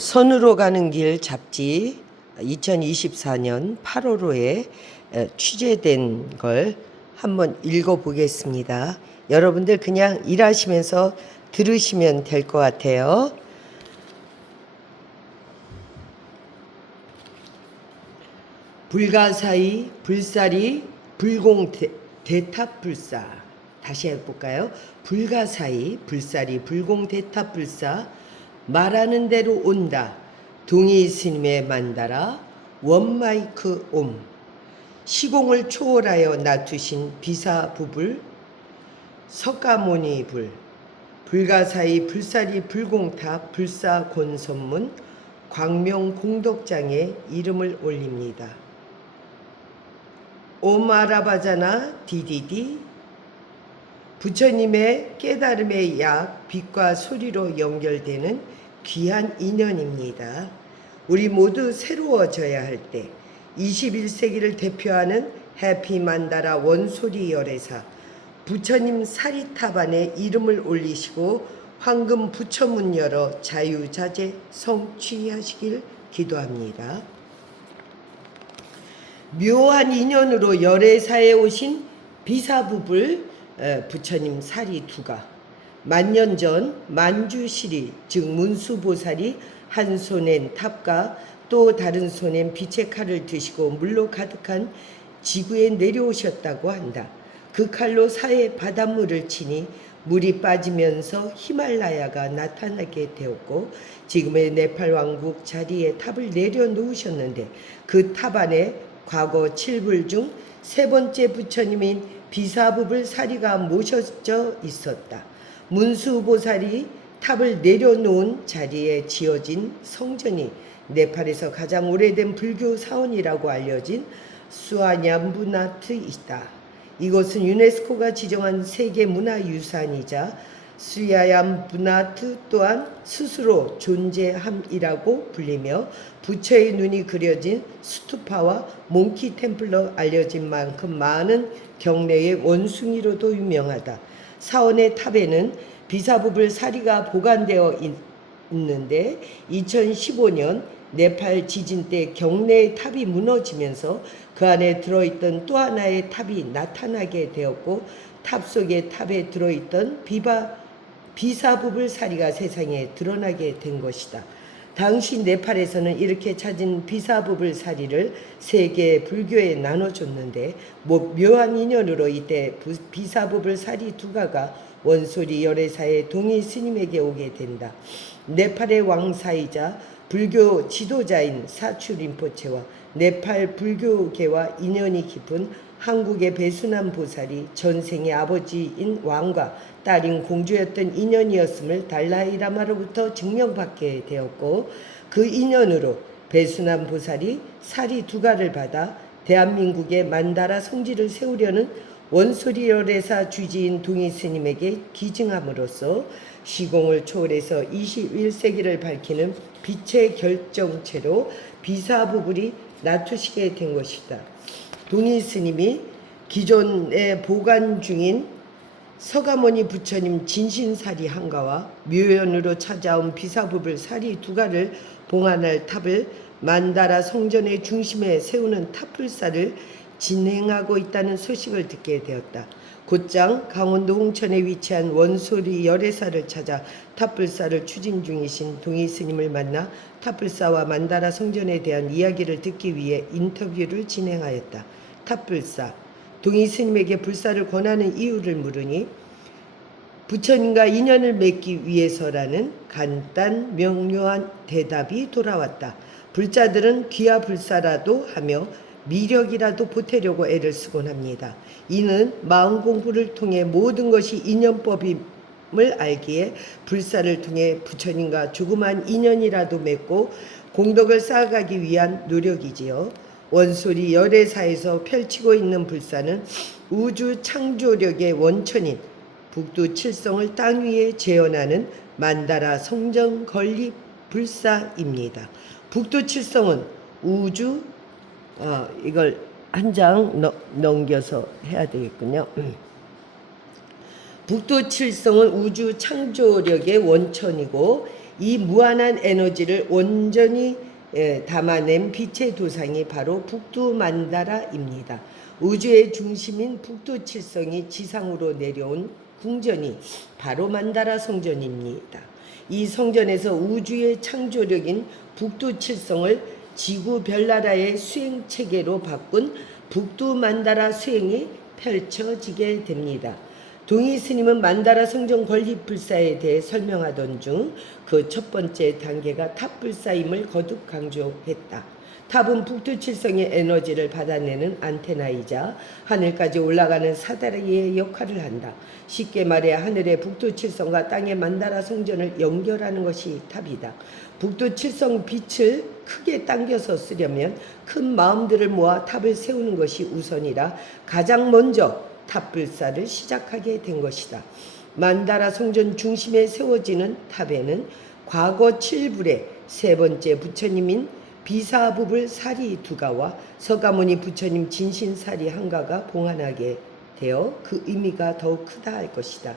선으로 가는 길 잡지 2024년 8월호에 취재된 걸 한번 읽어보겠습니다. 여러분들 그냥 일하시면서 들으시면 될 것 같아요. 불가사의 불사리 불공 대탑불사. 다시 해볼까요? 불가사의 불사리 불공 대탑불사. 말하는 대로 온다. 동의 스님의 만다라 원마이크 옴. 시공을 초월하여 놔두신 비사부불 석가모니불. 불가사의 불사리 불공탑 불사곤선문 광명공덕장에 이름을 올립니다. 오마라바자나 디디디. 부처님의 깨달음의 약 빛과 소리로 연결되는 귀한 인연입니다. 우리 모두 새로워져야 할 때 21세기를 대표하는 해피만다라 원소리 열애사 부처님 사리탑안에 이름을 올리시고 황금 부처문 열어 자유자재 성취하시길 기도합니다. 묘한 인연으로 열애사에 오신 비사부불 부처님 사리 두가 만년 전 만주시리 즉 문수보살이 한 손엔 탑과 또 다른 손엔 빛의 칼을 드시고 물로 가득한 지구에 내려오셨다고 한다. 그 칼로 사해 바닷물을 치니 물이 빠지면서 히말라야가 나타나게 되었고 지금의 네팔 왕국 자리에 탑을 내려놓으셨는데 그 탑 안에 과거 7불 중 세 번째 부처님인 비사부불 사리가 모셔져 있었다. 문수보살이 탑을 내려놓은 자리에 지어진 성전이 네팔에서 가장 오래된 불교 사원이라고 알려진 수아냠부나트이다. 이곳은 유네스코가 지정한 세계문화유산이자 수야얌부나트 또한 스스로 존재함이라고 불리며 부처의 눈이 그려진 스투파와 몽키 템플로 알려진 만큼 많은 경내의 원숭이로도 유명하다. 사원의 탑에는 비사부불 사리가 보관되어 있는데 2015년 네팔 지진 때 경내의 탑이 무너지면서 그 안에 들어있던 또 하나의 탑이 나타나게 되었고 탑 속의 탑에 들어있던 비사부불 사리가 세상에 드러나게 된 것이다. 당시 네팔에서는 이렇게 찾은 비사부불 사리를 세계 불교에 나눠줬는데 묘한 인연으로 이때 비사부불 사리 두가가 원소리 열애사의 동의 스님에게 오게 된다. 네팔의 왕사이자 불교 지도자인 사추 림포체와 네팔 불교계와 인연이 깊은 한국의 배수남 보살이 전생의 아버지인 왕과 딸인 공주였던 인연이었음을 달라이 라마로부터 증명받게 되었고 그 인연으로 배수남 보살이 사리 두가를 받아 대한민국의 만다라 성지를 세우려는 원소리 열애사 주지인 동의 스님에게 기증함으로써 시공을 초월해서 21세기를 밝히는 빛의 결정체로 비사부불이 나투시게 된 것이다. 동의 스님이 기존에 보관 중인 서가모니 부처님 진신사리 한가와 묘연으로 찾아온 비사부불 사리 두가를 봉안할 탑을 만다라 성전의 중심에 세우는 탑불사를 진행하고 있다는 소식을 듣게 되었다. 곧장 강원도 홍천에 위치한 원소리 열애사를 찾아 탑불사를 추진 중이신 동의 스님을 만나 탑불사와 만다라 성전에 대한 이야기를 듣기 위해 인터뷰를 진행하였다. 탑불사, 동의 스님에게 불사를 권하는 이유를 물으니 부처님과 인연을 맺기 위해서라는 간단 명료한 대답이 돌아왔다. 불자들은 귀하 불사라도 하며 미력이라도 보태려고 애를 쓰곤 합니다. 이는 마음 공부를 통해 모든 것이 인연법임을 알기에 불사를 통해 부처님과 조그만 인연이라도 맺고 공덕을 쌓아가기 위한 노력이지요. 원소리 열애사에서 펼치고 있는 불사는 우주 창조력의 원천인 북두 칠성을 땅 위에 재현하는 만다라 성전 건립 불사입니다. 북두 칠성은 우주 이걸 한 장 넘겨서 해야 되겠군요. 북두 칠성은 우주 창조력의 원천이고 이 무한한 에너지를 온전히 담아낸 빛의 도상이 바로 북두만다라입니다. 우주의 중심인 북두칠성이 지상으로 내려온 궁전이 바로 만다라 성전입니다. 이 성전에서 우주의 창조력인 북두칠성을 지구 별나라의 수행 체계로 바꾼 북두만다라 수행이 펼쳐지게 됩니다. 동희 스님은 만다라 성전 건립불사에 대해 설명하던 중 그 첫 번째 단계가 탑불사임을 거듭 강조했다. 탑은 북두칠성의 에너지를 받아내는 안테나이자 하늘까지 올라가는 사다리의 역할을 한다. 쉽게 말해 하늘의 북두칠성과 땅의 만다라 성전을 연결하는 것이 탑이다. 북두칠성 빛을 크게 당겨서 쓰려면 큰 마음들을 모아 탑을 세우는 것이 우선이라 가장 먼저 탑불사를 시작하게 된 것이다. 만다라 성전 중심에 세워지는 탑에는 과거 7불의 세 번째 부처님인 비사부불 사리 두가와 서가모니 부처님 진신 사리 한가가 봉안하게 되어 그 의미가 더욱 크다 할 것이다.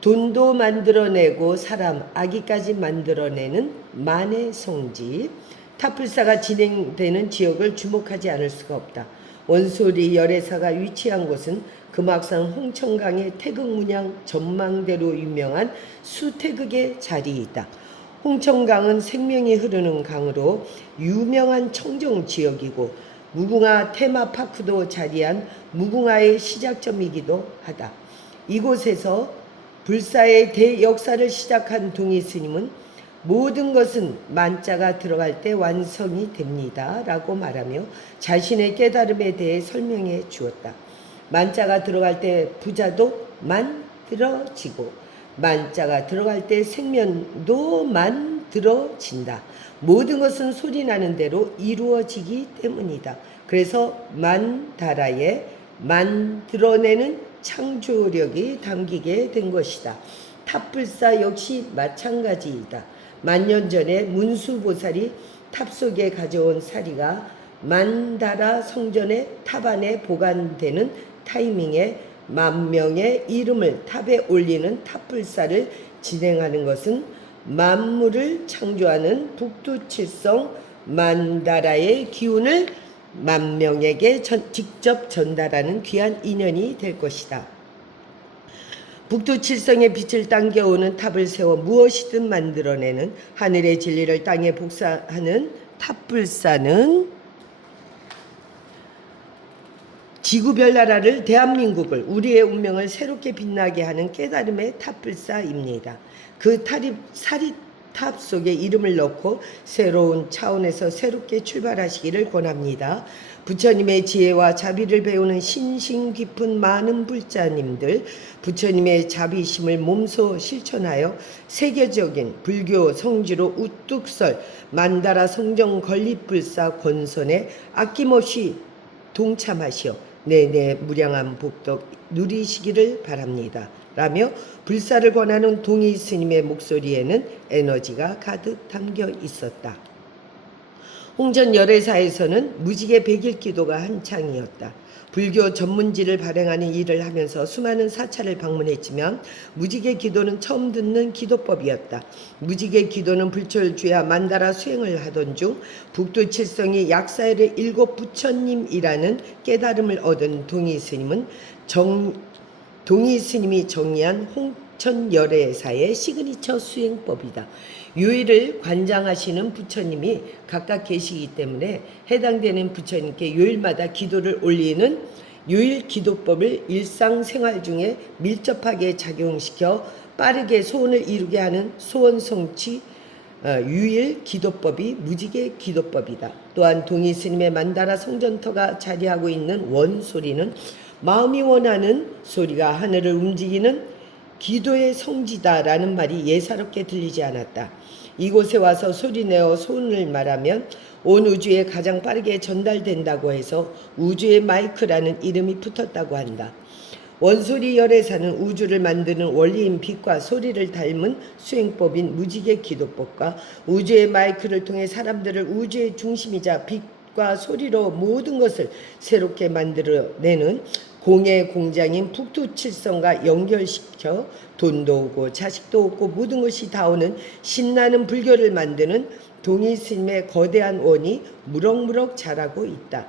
돈도 만들어내고 사람, 아기까지 만들어내는 만의 성지, 탑불사가 진행되는 지역을 주목하지 않을 수가 없다. 원소리 열애사가 위치한 곳은 금악산 홍천강의 태극문양 전망대로 유명한 수태극의 자리이다. 홍천강은 생명이 흐르는 강으로 유명한 청정지역이고 무궁화 테마파크도 자리한 무궁화의 시작점이기도 하다. 이곳에서 불사의 대역사를 시작한 동희 스님은 모든 것은 만자가 들어갈 때 완성이 됩니다 라고 말하며 자신의 깨달음에 대해 설명해 주었다. 만자가 들어갈 때 부자도 만들어지고 만자가 들어갈 때 생면도 만들어진다. 모든 것은 소리나는 대로 이루어지기 때문이다. 그래서 만다라에 만들어내는 창조력이 담기게 된 것이다. 탑불사 역시 마찬가지이다. 만년 전에 문수보살이 탑 속에 가져온 사리가 만다라 성전의 탑 안에 보관되는 타이밍에 10,000명의 이름을 탑에 올리는 탑불사를 진행하는 것은 만물을 창조하는 북두칠성 만다라의 기운을 10,000명에게 직접 전달하는 귀한 인연이 될 것이다. 북두칠성의 빛을 당겨오는 탑을 세워 무엇이든 만들어내는 하늘의 진리를 땅에 복사하는 탑불사는 지구별나라를 대한민국을 우리의 운명을 새롭게 빛나게 하는 깨달음의 탑불사입니다. 그 사리탑 속에 이름을 넣고 새로운 차원에서 새롭게 출발하시기를 권합니다. 부처님의 지혜와 자비를 배우는 신심 깊은 많은 불자님들, 부처님의 자비심을 몸소 실천하여 세계적인 불교 성지로 우뚝 설 만다라 성정 건립불사 권선에 아낌없이 동참하시어 내내 무량한 복덕 누리시기를 바랍니다. 라며 불사를 권하는 동희 스님의 목소리에는 에너지가 가득 담겨 있었다. 홍전 열애사에서는 무지개 백일 기도가 한창이었다. 불교 전문지를 발행하는 일을 하면서 수많은 사찰을 방문했지만 무지개 기도는 처음 듣는 기도법이었다. 무지개 기도는 불철주야 만다라 수행을 하던 중 북두칠성이 약사일의 7 부처님이라는 깨달음을 얻은 동희 스님은 동희 스님이 정의한 홍천 열애사의 시그니처 수행법이다. 요일을 관장하시는 부처님이 각각 계시기 때문에 해당되는 부처님께 요일마다 기도를 올리는 요일 기도법을 일상생활 중에 밀접하게 작용시켜 빠르게 소원을 이루게 하는 소원성취 유일 기도법이 무지개 기도법이다. 또한 동희 스님의 만다라 성전터가 자리하고 있는 원소리는 마음이 원하는 소리가 하늘을 움직이는 기도의 성지다라는 말이 예사롭게 들리지 않았다. 이곳에 와서 소리내어 소원을 말하면 온 우주에 가장 빠르게 전달된다고 해서 우주의 마이크라는 이름이 붙었다고 한다. 원소리 열애사는 우주를 만드는 원리인 빛과 소리를 닮은 수행법인 무지개 기도법과 우주의 마이크를 통해 사람들을 우주의 중심이자 빛과 소리로 모든 것을 새롭게 만들어내는 공예 공장인 북두칠성과 연결시켜 돈도 오고 자식도 오고 모든 것이 다 오는 신나는 불교를 만드는 동의스님의 거대한 원이 무럭무럭 자라고 있다.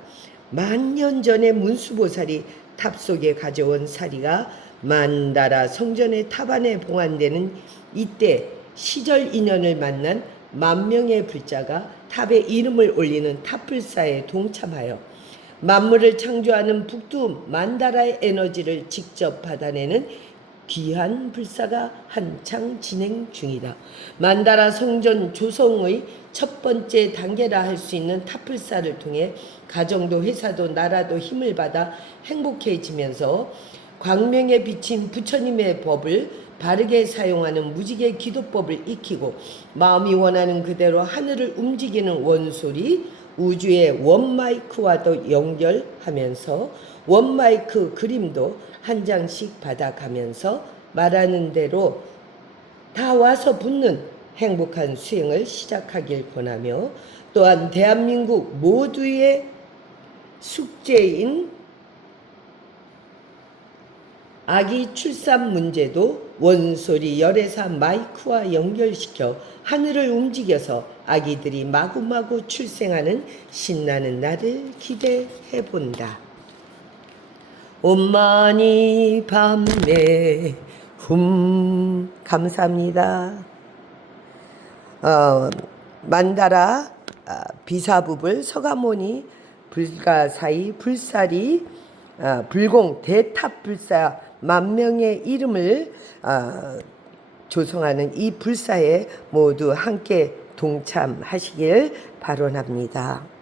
만년 전에 문수보살이 탑 속에 가져온 사리가 만다라 성전의 탑 안에 봉안되는 이때 시절 인연을 만난 만명의 불자가 탑에 이름을 올리는 탑불사에 동참하여 만물을 창조하는 북두 만다라의 에너지를 직접 받아내는 귀한 불사가 한창 진행 중이다. 만다라 성전 조성의 첫 번째 단계라 할 수 있는 탑불사를 통해 가정도 회사도 나라도 힘을 받아 행복해지면서 광명에 비친 부처님의 법을 바르게 사용하는 무지개 기도법을 익히고 마음이 원하는 그대로 하늘을 움직이는 원소리 우주의 원마이크와도 연결하면서 원마이크 그림도 한 장씩 받아가면서 말하는 대로 다 와서 붙는 행복한 수행을 시작하길 권하며 또한 대한민국 모두의 숙제인 아기 출산 문제도 원소리 열애사 마이크와 연결시켜 하늘을 움직여서 아기들이 마구마구 출생하는 신나는 날을 기대해 본다. 엄마니 밤에 감사합니다. 만다라 비사부불 서가모니 불가사의 불사리 불공 대탑불사 만명의 이름을 조성하는 이 불사에 모두 함께 동참하시길 발언합니다.